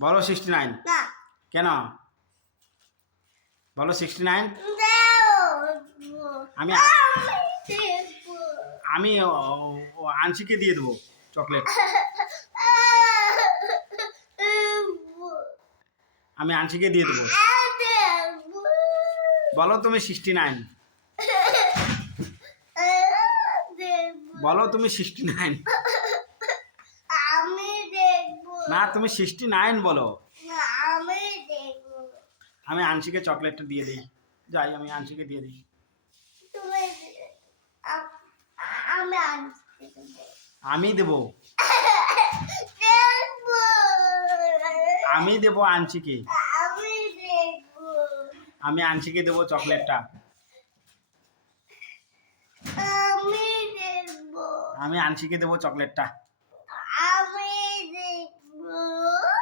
বলো 69। না কেন বলো 69? আমি আমি আংশিকে দিয়ে দেবো চকলেট। আমি আংশিকে দিয়ে দেবো। বলো তুমি 69। বলো তুমি 69। আমি দেখবো না তুমি 69 বলো। আমি দেখবো আমি আংশিকে চকলেটটা দিয়ে দিই। যাই আমি আংশিকে দিয়ে দিই। তুমি আমি আনতে দেবো আমি দেবো। দেখবো আমি দেবো আংশিকে। আমি দেখবো আমি আংশিকে দেবো চকলেটটা। আমি দেখবো আমি আংশিকে দেবো চকলেটটা।